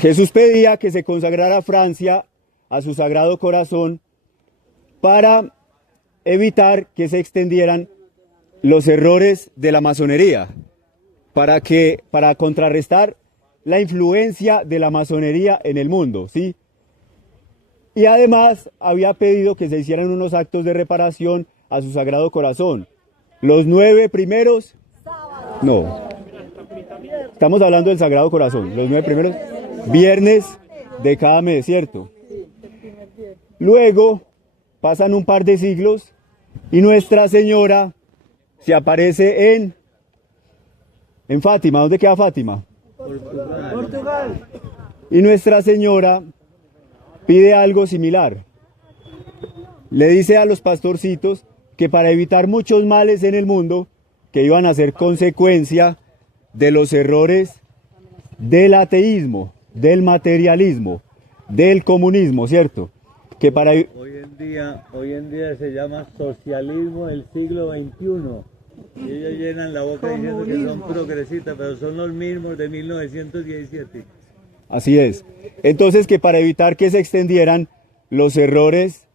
Jesús pedía que se consagrara Francia a su Sagrado Corazón para evitar que se extendieran los errores de la masonería, para contrarrestar la influencia de la masonería en el mundo, ¿sí? Y además había pedido que se hicieran unos actos de reparación a su Sagrado Corazón. Los 9 primeros, no, estamos hablando del Sagrado Corazón, los 9 primeros viernes de cada mes, ¿cierto? Luego pasan un par de siglos y Nuestra Señora se aparece en Fátima. ¿Dónde queda Fátima? Portugal. Y Nuestra Señora pide algo similar. Le dice a los pastorcitos que para evitar muchos males en el mundo que iban a ser consecuencia de los errores del ateísmo, del materialismo, del comunismo, ¿cierto? Que para Hoy en día se llama socialismo del siglo XXI. Y ellos llenan la boca diciendo que son progresistas, pero son los mismos de 1917. Así es. Entonces, que para evitar que se extendieran los errores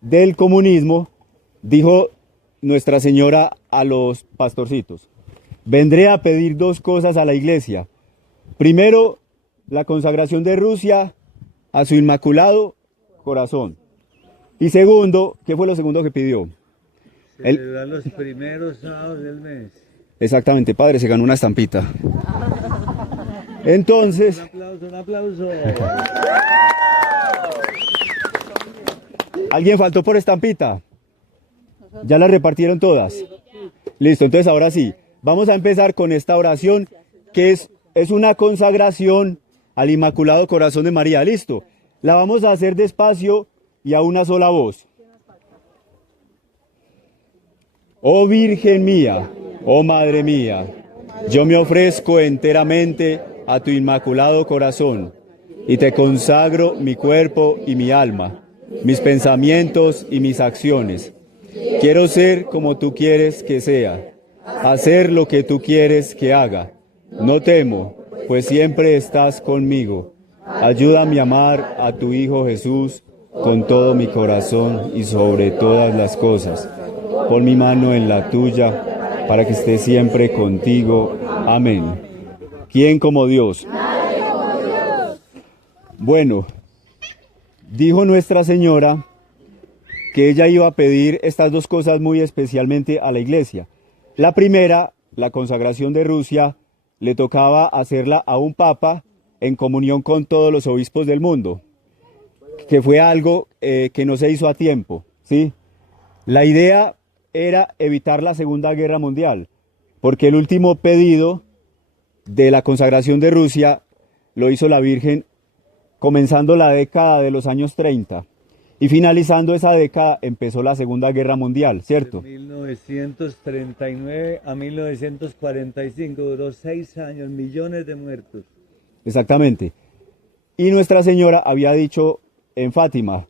del comunismo, dijo Nuestra Señora a los pastorcitos: vendré a pedir 2 cosas a la iglesia. Primero, la consagración de Rusia a su Inmaculado Corazón. Y segundo, ¿qué fue lo segundo que pidió? Celebrar los primeros sábados del mes. Exactamente, padre, se ganó una estampita. Entonces, Un aplauso, un aplauso. ¿alguien faltó por estampita? ¿Ya la repartieron todas? Listo, entonces ahora sí, vamos a empezar con esta oración que es una consagración al Inmaculado Corazón de María. Listo, la vamos a hacer despacio y a una sola voz. Oh Virgen mía, oh Madre mía, yo me ofrezco enteramente a tu Inmaculado Corazón y te consagro mi cuerpo y mi alma, mis pensamientos y mis acciones. Quiero ser como tú quieres que sea, hacer lo que tú quieres que haga. No temo, pues siempre estás conmigo. Ayúdame a amar a tu Hijo Jesús con todo mi corazón y sobre todas las cosas. Pon mi mano en la tuya para que esté siempre contigo. Amén. ¿Quién como Dios? Bueno, dijo Nuestra Señora que ella iba a pedir estas 2 cosas muy especialmente a la iglesia. La primera, la consagración de Rusia, le tocaba hacerla a un papa en comunión con todos los obispos del mundo, que fue algo que no se hizo a tiempo, ¿sí? La idea era evitar la Segunda Guerra Mundial, porque el último pedido de la consagración de Rusia lo hizo la Virgen comenzando la década de los años 30 y finalizando esa década empezó la Segunda Guerra Mundial, ¿cierto? De 1939 a 1945, duró 6 años, millones de muertos. Exactamente. Y Nuestra Señora había dicho en Fátima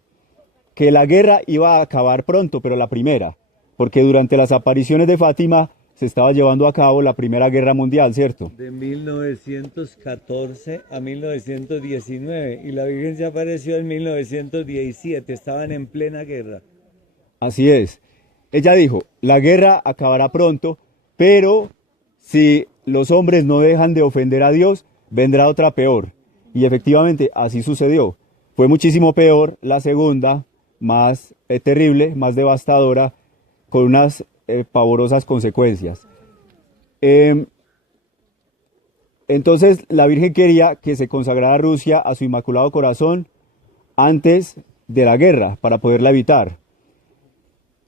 que la guerra iba a acabar pronto, pero la primera, porque durante las apariciones de Fátima se estaba llevando a cabo la Primera Guerra Mundial, ¿cierto? De 1914 a 1919, y la Virgen se apareció en 1917, estaban en plena guerra. Así es. Ella dijo, la guerra acabará pronto, pero si los hombres no dejan de ofender a Dios, vendrá otra peor. Y efectivamente así sucedió. Fue muchísimo peor la segunda, más terrible, más devastadora, con unas pavorosas consecuencias. Entonces la Virgen quería que se consagrara Rusia a su Inmaculado Corazón antes de la guerra, para poderla evitar.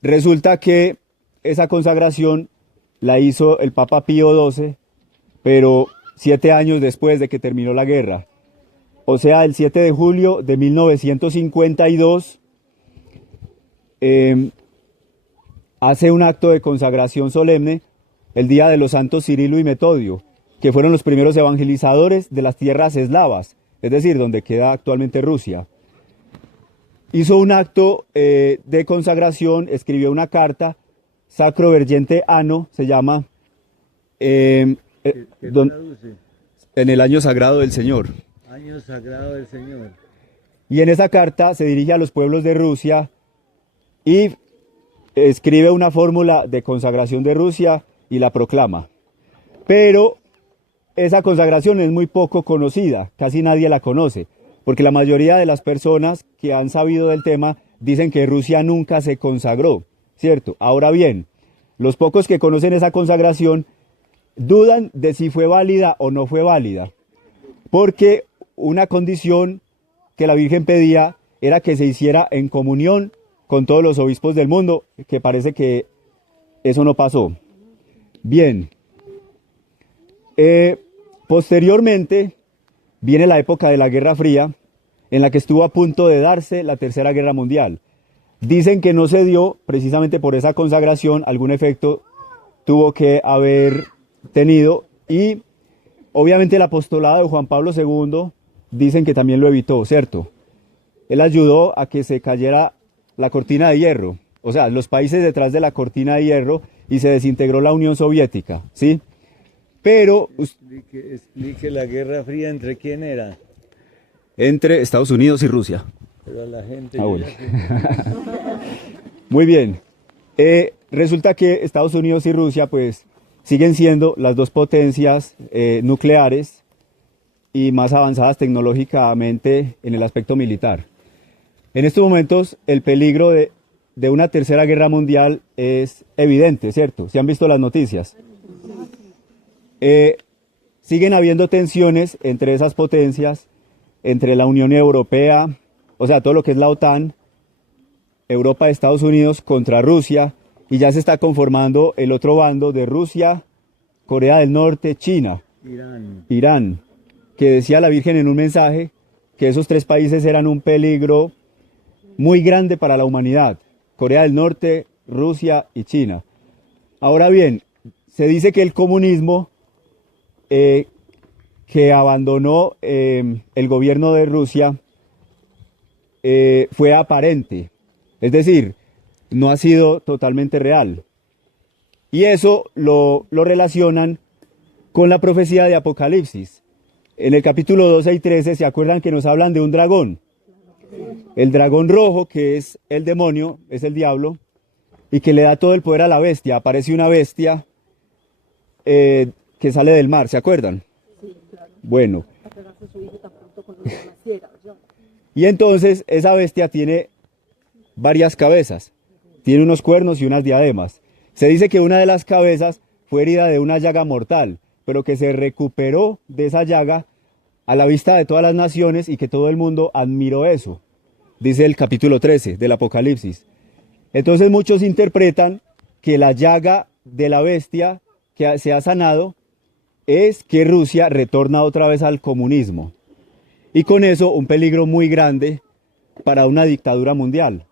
Resulta que esa consagración la hizo el Papa Pío XII, pero 7 años después de que terminó la guerra. O sea, el 7 de julio de 1952, hace un acto de consagración solemne el día de los santos Cirilo y Metodio, que fueron los primeros evangelizadores de las tierras eslavas, es decir, donde queda actualmente Rusia. Hizo un acto de consagración, escribió una carta, Sacro Vergente Anno, se llama, ¿Qué traduce? en el año sagrado del Señor. Año sagrado del Señor. Y en esa carta se dirige a los pueblos de Rusia y escribe una fórmula de consagración de Rusia y la proclama. Pero esa consagración es muy poco conocida, casi nadie la conoce, porque la mayoría de las personas que han sabido del tema dicen que Rusia nunca se consagró, ¿cierto? Ahora bien, los pocos que conocen esa consagración dudan de si fue válida o no fue válida, porque una condición que la Virgen pedía era que se hiciera en comunión con todos los obispos del mundo, que parece que eso no pasó. Bien, posteriormente viene la época de la Guerra Fría, en la que estuvo a punto de darse la Tercera Guerra Mundial. Dicen que no se dio precisamente por esa consagración, algún efecto tuvo que haber tenido, y obviamente el apostolado de Juan Pablo II dicen que también lo evitó, ¿cierto? Él ayudó a que se cayera la cortina de hierro, o sea, los países detrás de la cortina de hierro, y se desintegró la Unión Soviética, ¿sí? Pero Explique la Guerra Fría, ¿entre quién era? entre Estados Unidos y Rusia. Pero a la gente... Bueno. Muy bien. Resulta que Estados Unidos y Rusia pues siguen siendo las dos potencias nucleares y más avanzadas tecnológicamente en el aspecto militar. En estos momentos el peligro de una tercera guerra mundial es evidente, ¿cierto? ¿Se han visto las noticias? Siguen habiendo tensiones entre esas potencias, entre la Unión Europea, o sea, todo lo que es la OTAN, Europa, Estados Unidos contra Rusia, y ya se está conformando el otro bando de Rusia, Corea del Norte, China, Irán, que decía la Virgen en un mensaje que esos tres países eran un peligro muy grande para la humanidad, Corea del Norte, Rusia y China. Ahora bien, se dice que el comunismo que abandonó el gobierno de Rusia fue aparente, es decir, no ha sido totalmente real. Y eso lo relacionan con la profecía de Apocalipsis. En el capítulo 12 y 13 se acuerdan que nos hablan de un dragón. El dragón rojo, que es el demonio, es el diablo, y que le da todo el poder a la bestia. Aparece una bestia que sale del mar, ¿se acuerdan? Sí, claro. Bueno. A pegarse a su hijo tan pronto cuando naciera, ¿verdad? Y entonces esa bestia tiene varias cabezas, tiene unos cuernos y unas diademas. Se dice que una de las cabezas fue herida de una llaga mortal, pero que se recuperó de esa llaga a la vista de todas las naciones y que todo el mundo admiró eso, dice el capítulo 13 del Apocalipsis. Entonces muchos interpretan que la llaga de la bestia que se ha sanado es que Rusia retorna otra vez al comunismo. Y con eso un peligro muy grande para una dictadura mundial,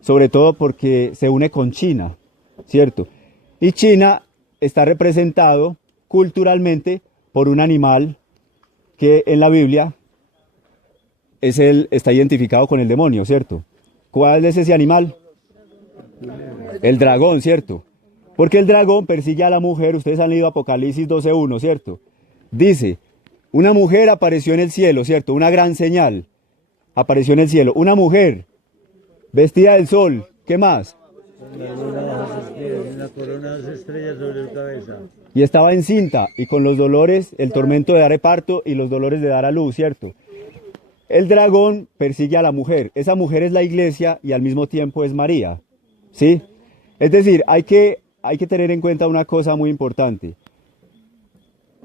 sobre todo porque se une con China, ¿cierto? Y China está representado culturalmente por un animal que en la Biblia está identificado con el demonio, ¿cierto? ¿Cuál es ese animal? El dragón, ¿cierto? Porque el dragón persigue a la mujer, ustedes han leído Apocalipsis 12:1, ¿cierto? Dice, una mujer apareció en el cielo, ¿cierto? Una gran señal apareció en el cielo. Una mujer vestida del sol, ¿qué más? Una corona de 2 estrellas sobre su cabeza. Y estaba encinta y con los dolores, el tormento de dar parto y los dolores de dar a luz, ¿cierto? El dragón persigue a la mujer. Esa mujer es la iglesia y al mismo tiempo es María, ¿sí? Es decir, hay que tener en cuenta una cosa muy importante.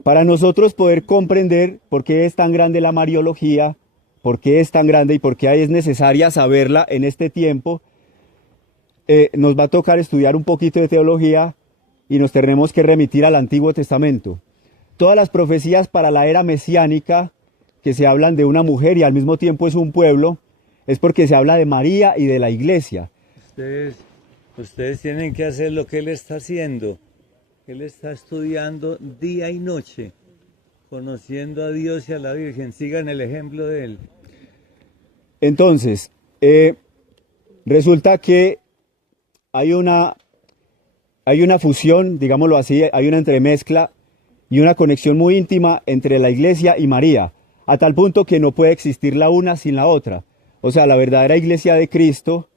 Para nosotros poder comprender por qué es tan grande la Mariología, por qué es tan grande y por qué es necesaria saberla en este tiempo, nos va a tocar estudiar un poquito de teología y nos tenemos que remitir al Antiguo Testamento. Todas las profecías para la era mesiánica, que se hablan de una mujer y al mismo tiempo es un pueblo, es porque se habla de María y de la iglesia. Ustedes tienen que hacer lo que él está haciendo. Él está estudiando día y noche, conociendo a Dios y a la Virgen. Sigan el ejemplo de él. Entonces, resulta que hay una fusión, digámoslo así, hay una entremezcla y una conexión muy íntima entre la iglesia y María. a tal punto que no puede existir la una sin la otra. O sea, la verdadera iglesia de Cristo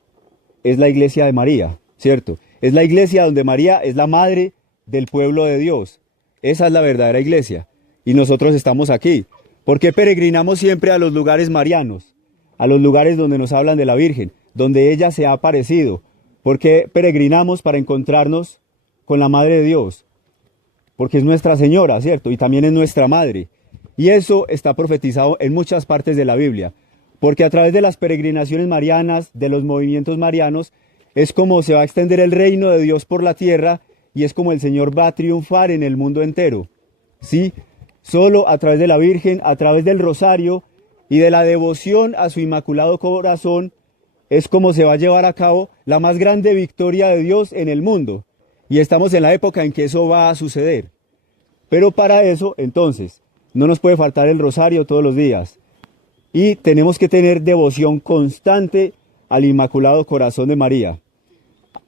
es la iglesia de María, ¿cierto? Es la iglesia donde María es la madre del pueblo de Dios. Esa es la verdadera iglesia. Y nosotros estamos aquí. ¿Por qué peregrinamos siempre a los lugares marianos? A los lugares donde nos hablan de la Virgen, donde ella se ha aparecido. ¿Por qué peregrinamos para encontrarnos con la Madre de Dios? Porque es nuestra Señora, ¿cierto? Y también es nuestra Madre. Y eso está profetizado en muchas partes de la Biblia. Porque a través de las peregrinaciones marianas, de los movimientos marianos, es como se va a extender el reino de Dios por la tierra y es como el Señor va a triunfar en el mundo entero. ¿Sí? Solo a través de la Virgen, a través del rosario y de la devoción a su Inmaculado Corazón, es como se va a llevar a cabo la más grande victoria de Dios en el mundo. Y estamos en la época en que eso va a suceder. Pero para eso, entonces, no nos puede faltar el rosario todos los días. Y tenemos que tener devoción constante al Inmaculado Corazón de María.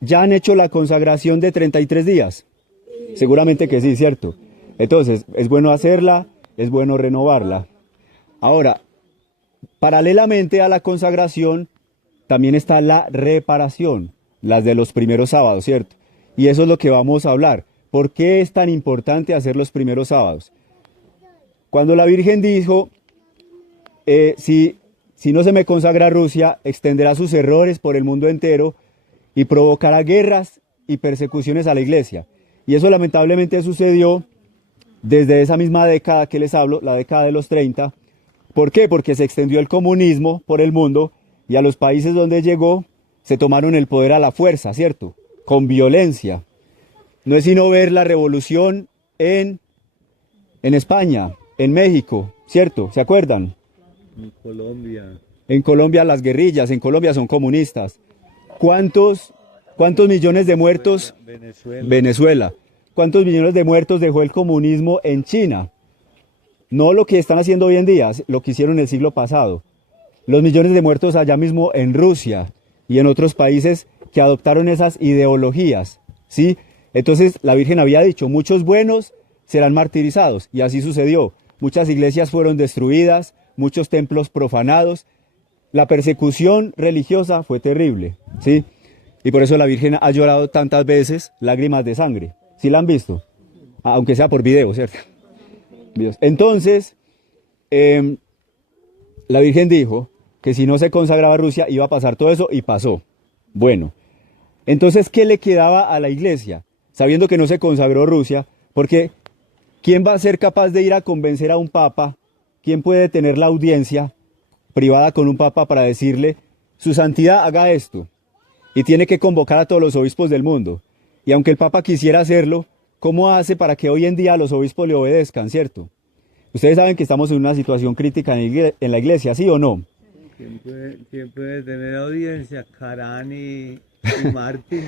¿Ya han hecho la consagración de 33 días? Seguramente que sí, ¿cierto? Entonces, es bueno hacerla, es bueno renovarla. Ahora, paralelamente a la consagración, también está la reparación, las de los primeros sábados, ¿cierto? Y eso es lo que vamos a hablar. ¿Por qué es tan importante hacer los primeros sábados? Cuando la Virgen dijo, si no se me consagra Rusia, extenderá sus errores por el mundo entero y provocará guerras y persecuciones a la iglesia. Y eso lamentablemente sucedió desde esa misma década que les hablo, la década de los 30. ¿Por qué? Porque se extendió el comunismo por el mundo y a los países donde llegó se tomaron el poder a la fuerza, ¿cierto? Con violencia. No es sino ver la revolución en España, en México, ¿cierto? ¿Se acuerdan? En Colombia. En Colombia las guerrillas, en Colombia son comunistas. ¿Cuántos millones de muertos? Venezuela. ¿Cuántos millones de muertos dejó el comunismo en China? No lo que están haciendo hoy en día, lo que hicieron el siglo pasado. Los millones de muertos allá mismo en Rusia y en otros países que adoptaron esas ideologías, ¿sí? Entonces la Virgen había dicho, muchos buenos serán martirizados, y así sucedió. Muchas iglesias fueron destruidas, muchos templos profanados. La persecución religiosa fue terrible, ¿sí? Y por eso la Virgen ha llorado tantas veces lágrimas de sangre. ¿Sí la han visto? Aunque sea por video, ¿cierto? Entonces, la Virgen dijo que si no se consagraba Rusia iba a pasar todo eso, y pasó. Bueno, entonces, ¿qué le quedaba a la iglesia? Sabiendo que no se consagró Rusia, porque ¿quién va a ser capaz de ir a convencer a un papa? ¿Quién puede tener la audiencia privada con un papa para decirle, su santidad haga esto? Y tiene que convocar a todos los obispos del mundo. Y aunque el papa quisiera hacerlo, ¿cómo hace para que hoy en día los obispos le obedezcan, cierto? Ustedes saben que estamos en una situación crítica en la iglesia, ¿sí o no? ¿Quién puede tener audiencia? Carán y Martín.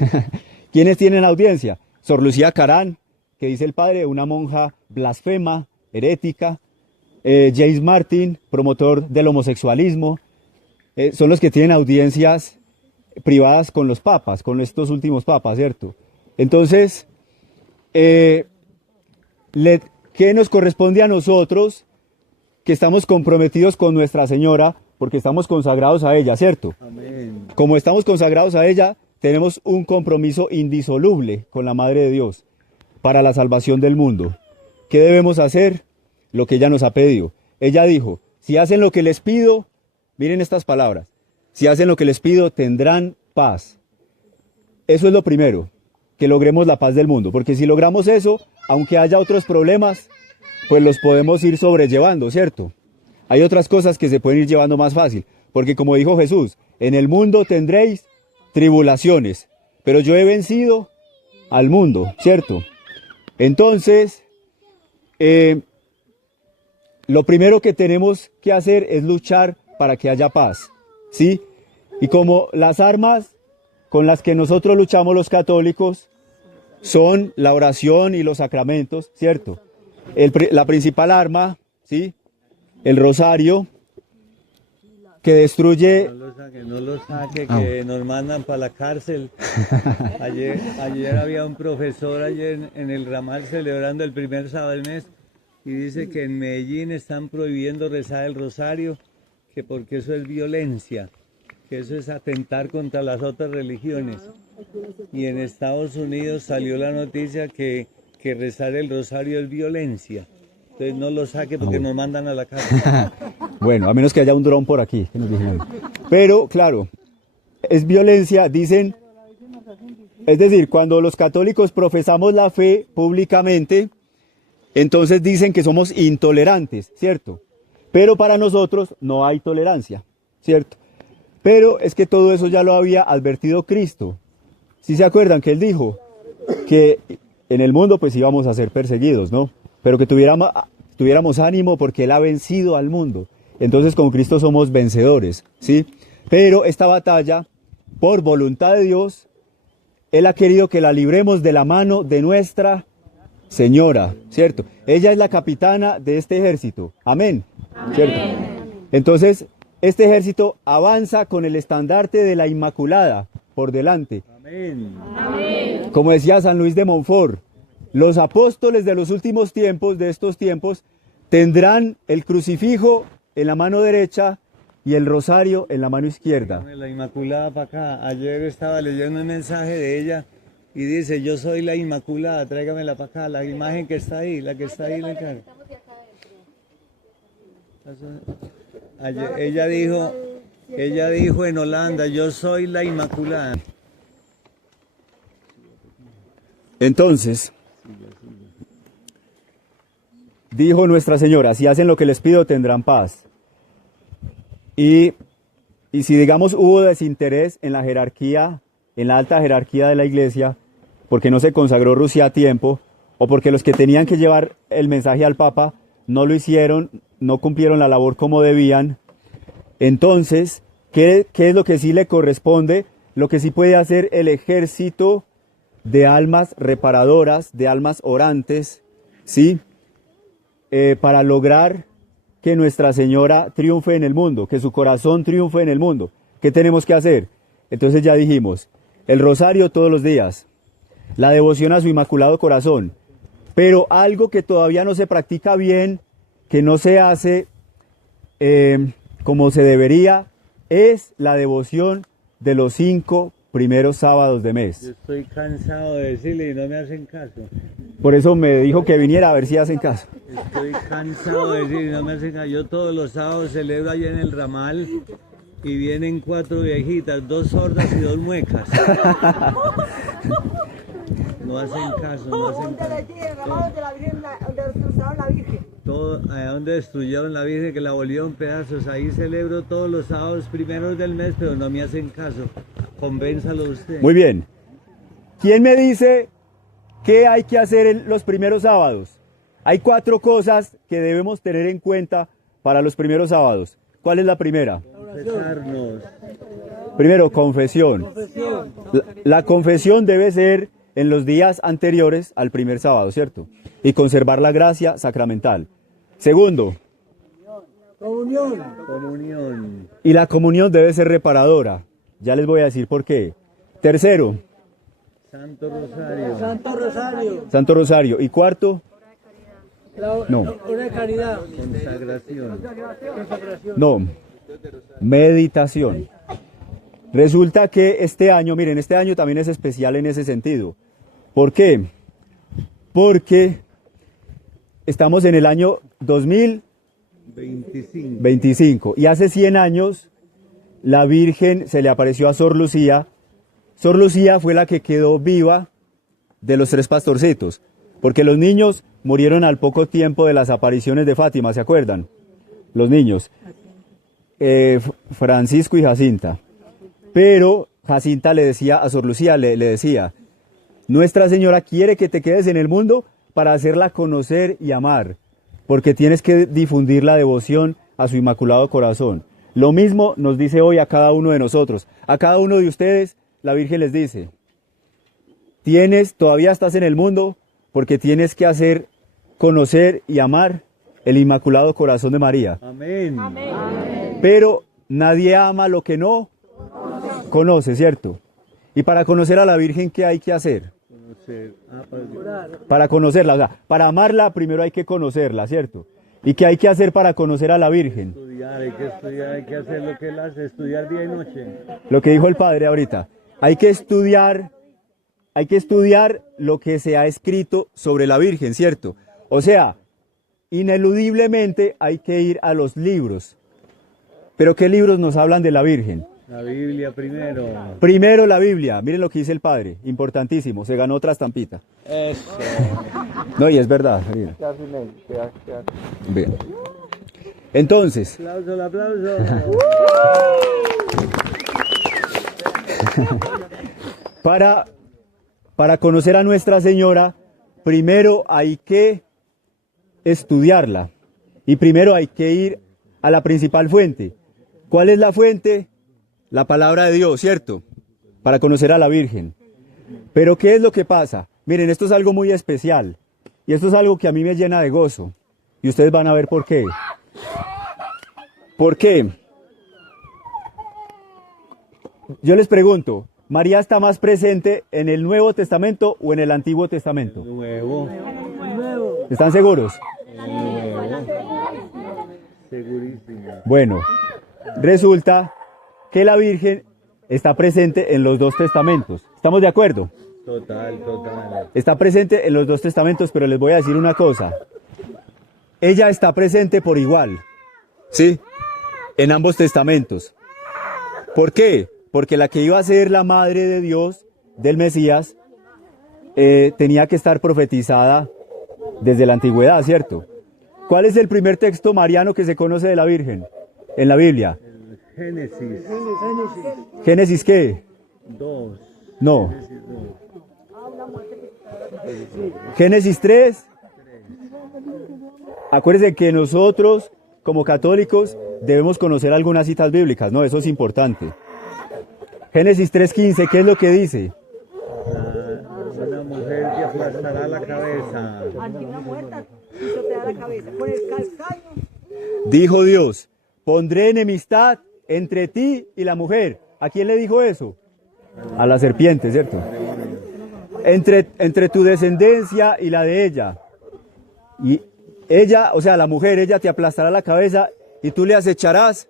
¿Quiénes tienen audiencia? Sor Lucía Carán, que dice el padre, una monja blasfema, herética. James Martin, promotor del homosexualismo. Son los que tienen audiencias privadas con los papas, con estos últimos papas, ¿cierto? Entonces, ¿qué nos corresponde a nosotros que estamos comprometidos con Nuestra Señora? Porque estamos consagrados a ella, ¿cierto? Amén. Como estamos consagrados a ella, tenemos un compromiso indisoluble con la Madre de Dios para la salvación del mundo. ¿Qué debemos hacer? Lo que ella nos ha pedido. Ella dijo, si hacen lo que les pido, miren estas palabras, si hacen lo que les pido, tendrán paz. Eso es lo primero, que logremos la paz del mundo, porque si logramos eso, aunque haya otros problemas, pues los podemos ir sobrellevando, ¿cierto? Hay otras cosas que se pueden ir llevando más fácil, porque como dijo Jesús, en el mundo tendréis tribulaciones, pero yo he vencido al mundo, ¿cierto? Entonces, lo primero que tenemos que hacer es luchar para que haya paz, ¿sí? Y como las armas con las que nosotros luchamos los católicos son la oración y los sacramentos, ¿cierto? La principal arma, ¿sí? El rosario, que destruye... No lo saque, que nos mandan para la cárcel. Ayer había un profesor ayer en el ramal celebrando el primer sábado del mes y dice que en Medellín están prohibiendo rezar el rosario, que porque eso es violencia, que eso es atentar contra las otras religiones. Y en Estados Unidos salió la noticia que rezar el rosario es violencia. Entonces no lo saque porque nos mandan a la cárcel. Bueno, a menos que haya un dron por aquí, que nos dijeran. Pero, claro, es violencia, dicen, es decir, cuando los católicos profesamos la fe públicamente, entonces dicen que somos intolerantes, ¿cierto? Pero para nosotros no hay tolerancia, ¿cierto? Pero es que todo eso ya lo había advertido Cristo. ¿Sí se acuerdan que Él dijo que en el mundo pues íbamos a ser perseguidos, ¿no? Pero que tuviéramos ánimo porque Él ha vencido al mundo. Entonces con Cristo somos vencedores, ¿sí? Pero esta batalla, por voluntad de Dios, Él ha querido que la libremos de la mano de nuestra Señora, ¿cierto? Ella es la capitana de este ejército. Amén. ¿Cierto? Entonces, este ejército avanza con el estandarte de la Inmaculada por delante. Amén. Como decía San Luis de Montfort, los apóstoles de los últimos tiempos, de estos tiempos, tendrán el crucifijo en la mano derecha y el rosario en la mano izquierda. La Inmaculada para acá. Ayer estaba leyendo un mensaje de ella y dice, yo soy la Inmaculada, tráigamela para acá, la imagen que está ahí, la que está ahí en la cara. Ayer, ella dijo en Holanda, yo soy la Inmaculada. Entonces, dijo Nuestra Señora, si hacen lo que les pido tendrán paz. Y si digamos hubo desinterés en la jerarquía, en la alta jerarquía de la iglesia, porque no se consagró Rusia a tiempo, o porque los que tenían que llevar el mensaje al Papa no lo hicieron, no cumplieron la labor como debían, entonces, ¿qué es lo que sí le corresponde? Lo que sí puede hacer el ejército de almas reparadoras, de almas orantes, ¿sí? Para lograr que Nuestra Señora triunfe en el mundo, que su corazón triunfe en el mundo. ¿Qué tenemos que hacer? Entonces ya dijimos, el rosario todos los días, la devoción a su Inmaculado Corazón, pero algo que todavía no se practica bien, que no se hace como se debería, es la devoción de los 5 primeros sábados de mes. Yo estoy cansado de decirle y no me hacen caso. Por eso me dijo que viniera a ver si hacen caso. Estoy cansado de decir y no me hacen caso. Yo todos los sábados celebro allá en el ramal y vienen 4 viejitas, 2 sordas y 2 muecas. No hacen caso, no hacen caso. Todo, allá donde destruyeron la Virgen, que la volvieron pedazos, ahí celebro todos los sábados primeros del mes, pero no me hacen caso. Convénzalo usted. Muy bien. ¿Quién me dice qué hay que hacer en los primeros sábados? Hay 4 cosas que debemos tener en cuenta para los primeros sábados. ¿Cuál es la primera? Confesarnos. Primero, confesión. La confesión debe ser en los días anteriores al primer sábado, ¿cierto? Y conservar la gracia sacramental. Segundo, Comunión. y la comunión debe ser reparadora. Ya les voy a decir por qué. Tercero, Santo Rosario. Santo Rosario. Y cuarto, no, Consagración. no, meditación. Resulta que este año, miren, este año también es especial en ese sentido. ¿Por qué? Porque estamos en el año 2025 y hace 100 años la Virgen se le apareció a Sor Lucía. Sor Lucía fue la que quedó viva de los 3 pastorcitos, porque los niños murieron al poco tiempo de las apariciones de Fátima, ¿se acuerdan? Los niños, Francisco y Jacinta. Pero Jacinta le decía a Sor Lucía, le decía, Nuestra Señora quiere que te quedes en el mundo para hacerla conocer y amar, porque tienes que difundir la devoción a su Inmaculado Corazón. Lo mismo nos dice hoy a cada uno de nosotros. A cada uno de ustedes, la Virgen les dice, todavía estás en el mundo porque tienes que hacer conocer y amar el Inmaculado Corazón de María. Amén. Pero nadie ama lo que no conoce, ¿cierto? Y para conocer a la Virgen, ¿qué hay que hacer? Conocer. Para Para conocerla, o sea, para amarla primero hay que conocerla, ¿cierto? ¿Y qué hay que hacer para conocer a la Virgen? estudiar, hay que hacer lo que él hace, estudiar día y noche. Lo que dijo el padre ahorita. Hay que estudiar lo que se ha escrito sobre la Virgen, ¿cierto? O sea, ineludiblemente hay que ir a los libros. ¿Pero qué libros nos hablan de la Virgen? La Biblia primero. Primero la Biblia, miren lo que dice el padre, importantísimo, se ganó otra estampita. Eso. No, y es verdad. Miren. Bien. Entonces, Aplauso, el aplauso. para conocer a Nuestra Señora, primero hay que estudiarla y primero hay que ir a la principal fuente. ¿Cuál es la fuente? La palabra de Dios, ¿cierto? Para conocer a la Virgen. Pero ¿qué es lo que pasa? Miren, esto es algo muy especial y esto es algo que a mí me llena de gozo y ustedes van a ver por qué. ¿Por qué? Yo les pregunto, ¿María está más presente en el Nuevo Testamento o en el Antiguo Testamento? Nuevo. ¿Están seguros? Segurísimo. Bueno, resulta que la Virgen está presente en los dos testamentos. ¿Estamos de acuerdo? Total. Está presente en los dos testamentos, pero les voy a decir una cosa. Ella está presente por igual, ¿sí? En ambos testamentos. ¿Por qué? Porque la que iba a ser la madre de Dios, del Mesías, tenía que estar profetizada desde la antigüedad, ¿cierto? ¿Cuál es el primer texto mariano que se conoce de la Virgen en la Biblia? Génesis ¿Génesis qué? 2. No. Génesis 2. Génesis 3. Acuérdense que nosotros, como católicos, debemos conocer algunas citas bíblicas, ¿no? Eso es importante. Génesis 3:15, ¿qué es lo que dice? Una mujer que aplastará la cabeza. Ante una muerta, pisotea la cabeza. Con el calcaño. Dijo Dios, pondré enemistad entre ti y la mujer. ¿A quién le dijo eso? A la serpiente, ¿cierto? Entre tu descendencia y la de ella. Y ella, o sea, la mujer, ella te aplastará la cabeza y tú le acecharás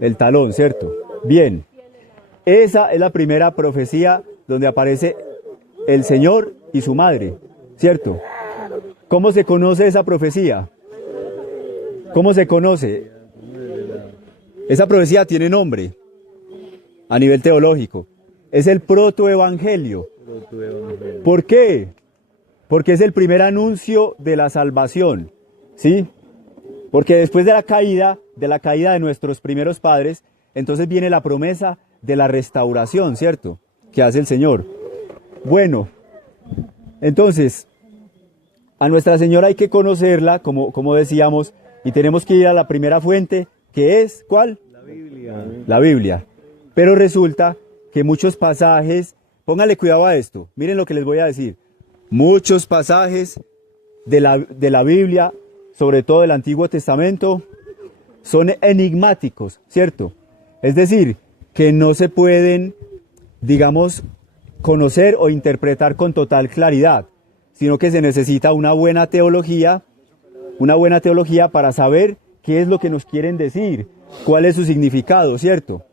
el talón, ¿cierto? Bien. Esa es la primera profecía donde aparece el Señor y su madre, ¿cierto? ¿Cómo se conoce esa profecía? ¿Cómo se conoce? Esa profecía tiene nombre a nivel teológico. Es el protoevangelio. ¿Por qué? Porque es el primer anuncio de la salvación, ¿sí? Porque después de la caída de nuestros primeros padres, entonces viene la promesa de la restauración, ¿cierto? Que hace el Señor. Bueno, entonces, a Nuestra Señora hay que conocerla, como decíamos, y tenemos que ir a la primera fuente, que es, ¿cuál? La Biblia. La Biblia. Pero resulta que muchos pasajes, póngale cuidado a esto, miren lo que les voy a decir. Muchos pasajes de la Biblia, sobre todo del Antiguo Testamento, son enigmáticos, ¿cierto? Es decir, que no se pueden, digamos, conocer o interpretar con total claridad, sino que se necesita una buena teología para saber qué es lo que nos quieren decir, cuál es su significado, ¿cierto?